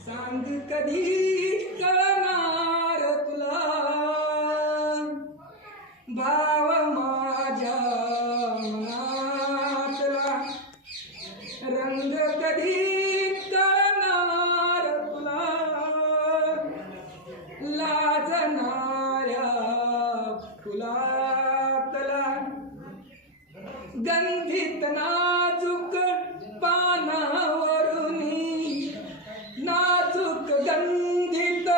सांग कधी कळणार तुला भाव माझ्या मनातला रंग कधी कळणार तुला लाजणाऱ्या फुलातला गंधित नाजूक पानावरुनी नाजूक गंधित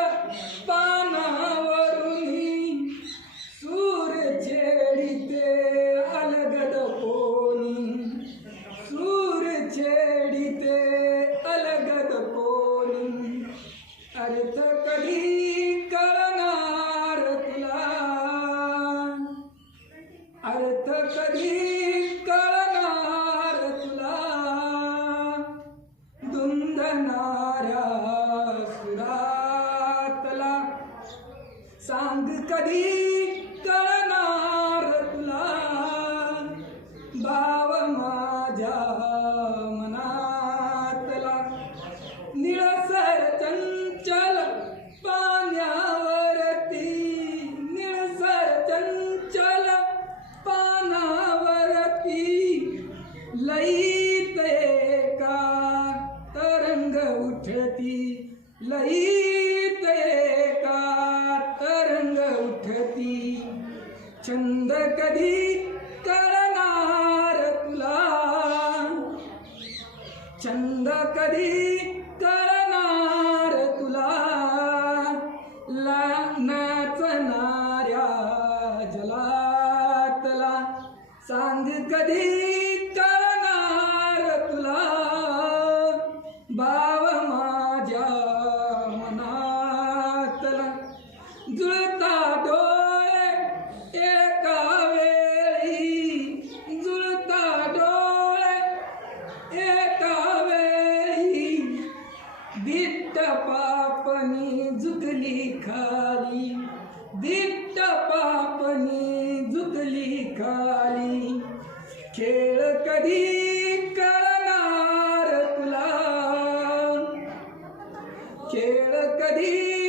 पानावरुनी सूर छेडिते अलगद कोणी सूर छेडिते अलगद कोणी अर्थ कधी कळणार तुला अर्थ कधी कळणार तुला धुंदणाऱ्या सुरातला सांग कधी कळणार तुला भाव माझ्या मनातला निळसर चंचल पाण्यावरती निळसर चंचल पानावरती लईत एका तरंग उठती लईत एका तरंग उठती छंद कधी कळणार तुला छंद कधी कळणार तुला नाचणाऱ्या जलातला सांग कधी कळणार तुला भाव माझ्या मनातला जुळता डोळे एका वेळी जुळता डोळे एका वेळी दिट्ट पापणी झुकली खाली दिट्ट पापणी झुकली खाली खेळ कधी कळणार तुला खेळ कधी